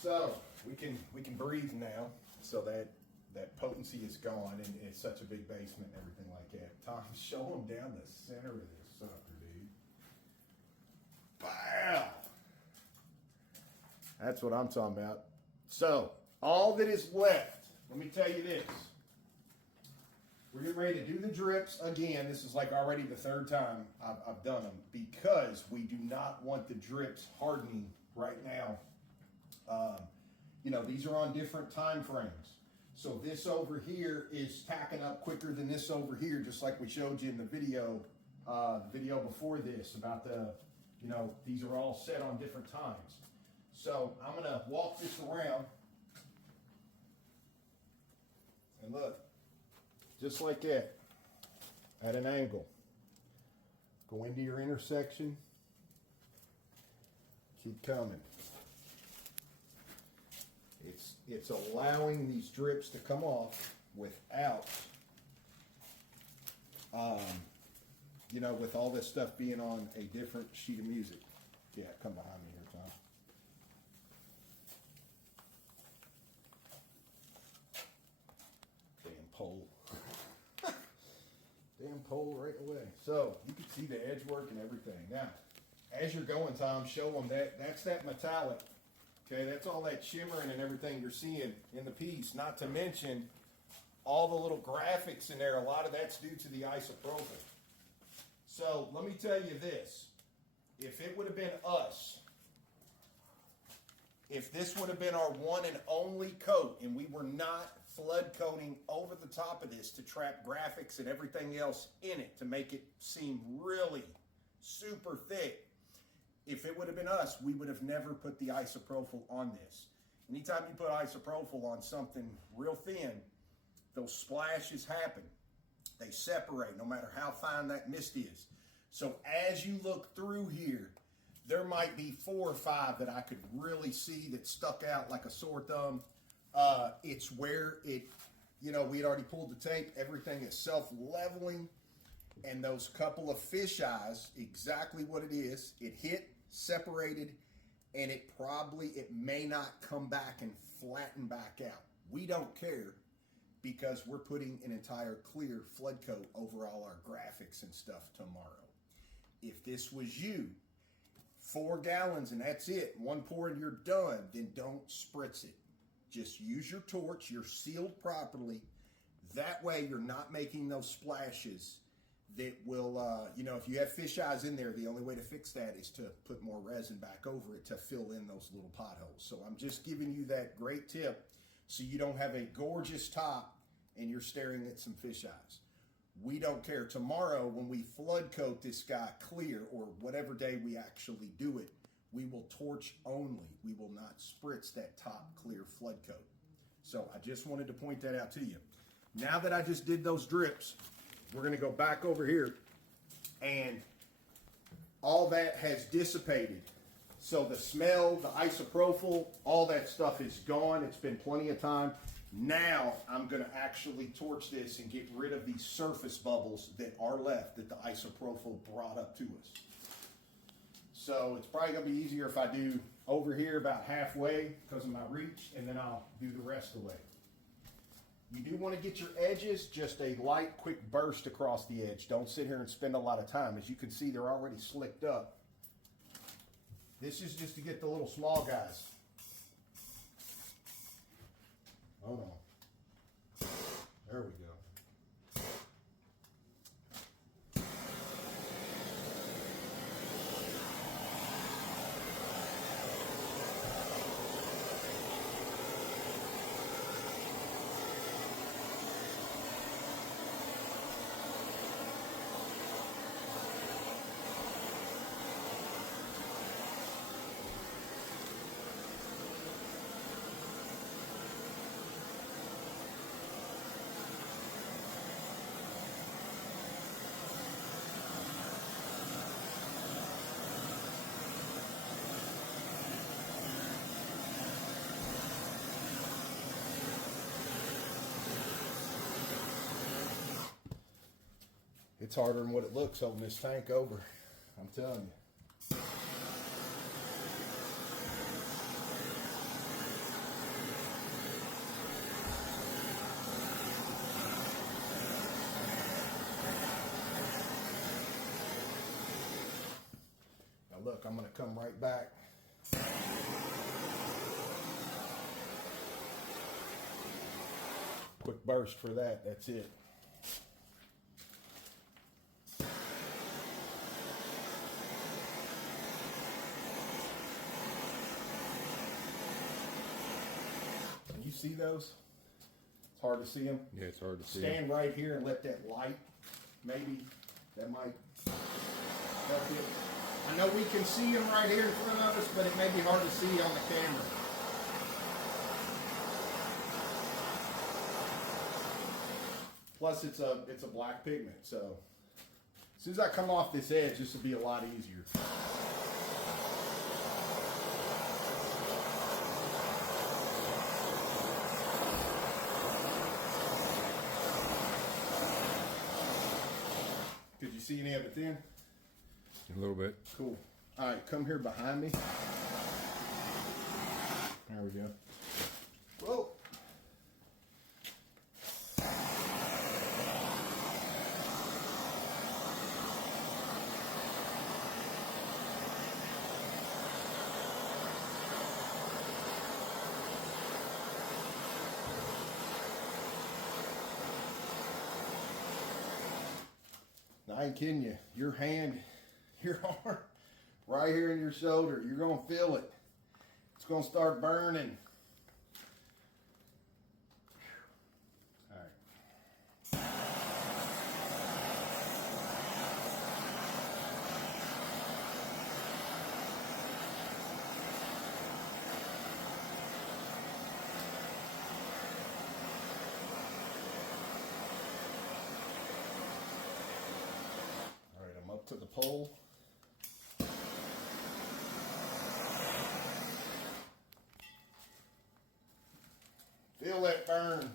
So we can breathe now, so that potency is gone, and it's such a big basement and everything like that. Tom, show them down the center of this sucker, dude. Wow. That's what I'm talking about. So all that is left, let me tell you this. We're getting ready to do the drips again. This is like already the third time I've done them, because we do not want the drips hardening right now. You know, these are on different time frames. So this over here is tacking up quicker than this over here, just like we showed you in the video before this about you know, these are all set on different times. So I'm gonna walk this around and look, just like that, at an angle. Go into your intersection, keep coming. It's allowing these drips to come off without, you know, with all this stuff being on a different sheet of music. Yeah, come behind me here, Tom. Damn pole. Damn pole right away. So you can see the edge work and everything. Now, as you're going, Tom, show them that's that metallic. Okay, that's all that shimmering and everything you're seeing in the piece. Not to mention all the little graphics in there. A lot of that's due to the isopropyl. So let me tell you this. If it would have been us, if this would have been our one and only coat, and we were not flood coating over the top of this to trap graphics and everything else in it to make it seem really super thick, if it would have been us, we would have never put the isopropyl on this. Anytime you put isopropyl on something real thin, those splashes happen. They separate no matter how fine that mist is. So as you look through here, there might be 4 or 5 that I could really see that stuck out like a sore thumb. It's where it, you know, we had already pulled the tape. Everything is self-leveling. And those couple of fish eyes, exactly what it is. It hit, separated, and it may not come back and flatten back out. We don't care, because we're putting an entire clear flood coat over all our graphics and stuff tomorrow. If this was you, 4 gallons and that's it, 1 pour and you're done, then don't spritz it. Just use your torch, you're sealed properly. That way you're not making those splashes that will, you know, if you have fish eyes in there, the only way to fix that is to put more resin back over it to fill in those little potholes. So I'm just giving you that great tip so you don't have a gorgeous top and you're staring at some fish eyes. We don't care. Tomorrow when we flood coat this guy clear, or whatever day we actually do it, we will torch only. We will not spritz that top clear flood coat. So I just wanted to point that out to you. Now that I just did those drips, we're going to go back over here, and all that has dissipated. So the smell, the isopropyl, all that stuff is gone. It's been plenty of time. Now I'm going to actually torch this and get rid of these surface bubbles that are left that the isopropyl brought up to us. So it's probably going to be easier if I do over here about halfway because of my reach, and then I'll do the rest of the way. You do want to get your edges just a light, quick burst across the edge. Don't sit here and spend a lot of time. As you can see, they're already slicked up. This is just to get the little small guys. Hold on. There we go. It's harder than what it looks holding this tank over. I'm telling you. look, I'm gonna come right back. Quick burst for that, that's it. Can you see those? It's hard to see them. Yeah, it's hard to see. Stand right here and let that light, maybe that might help you. I know we can see them right here in front of us, but it may be hard to see on the camera. Plus, it's a black pigment, so as soon as I come off this edge, this will be a lot easier. Did you see any of it then? A little bit. Cool. All right, come here behind me. There we go. Whoa. I ain't kidding you. Your hand, your arm, right here in your shoulder, you're going to feel it. It's going to start burning. All right. Up to the pole. Feel that burn.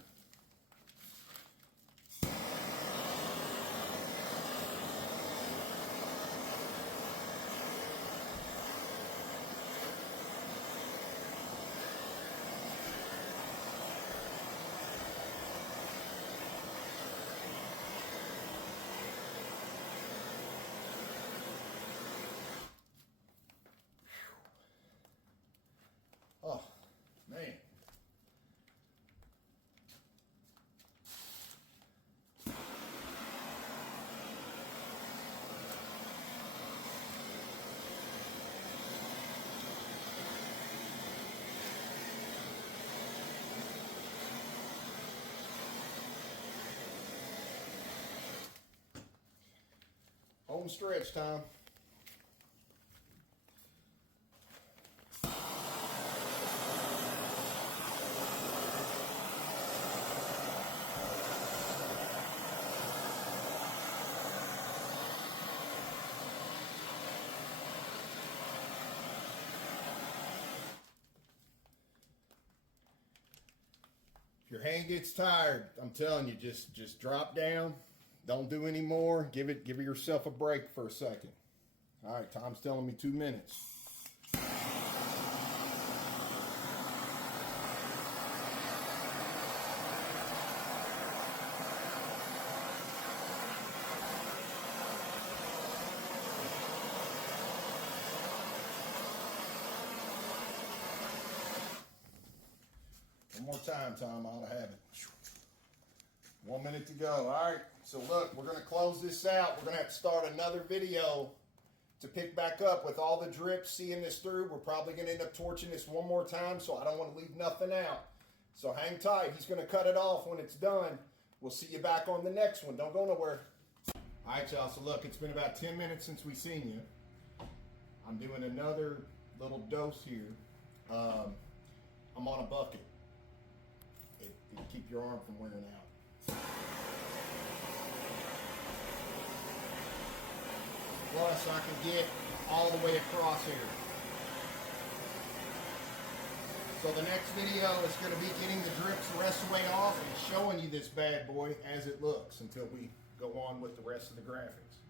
Oh, man. Home stretch time. Your hand gets tired, I'm telling you, just drop down. Don't do any more. Give yourself a break for a second. All right, Tom's telling me 2 minutes. One more time, Tom, I ought to have it. 1 minute to go. All right, so look, we're going to close this out. We're going to have to start another video to pick back up with all the drips, seeing this through. We're probably going to end up torching this one more time, so I don't want to leave nothing out. So hang tight. He's going to cut it off when it's done. We'll see you back on the next one. Don't go nowhere. All right, y'all, so look, it's been about 10 minutes since we seen you. I'm doing another little dose here. I'm on a bucket. It'll keep your arm from wearing out. Plus, I can get all the way across here. So the next video is going to be getting the drips the rest of the way off and showing you this bad boy as it looks until we go on with the rest of the graphics.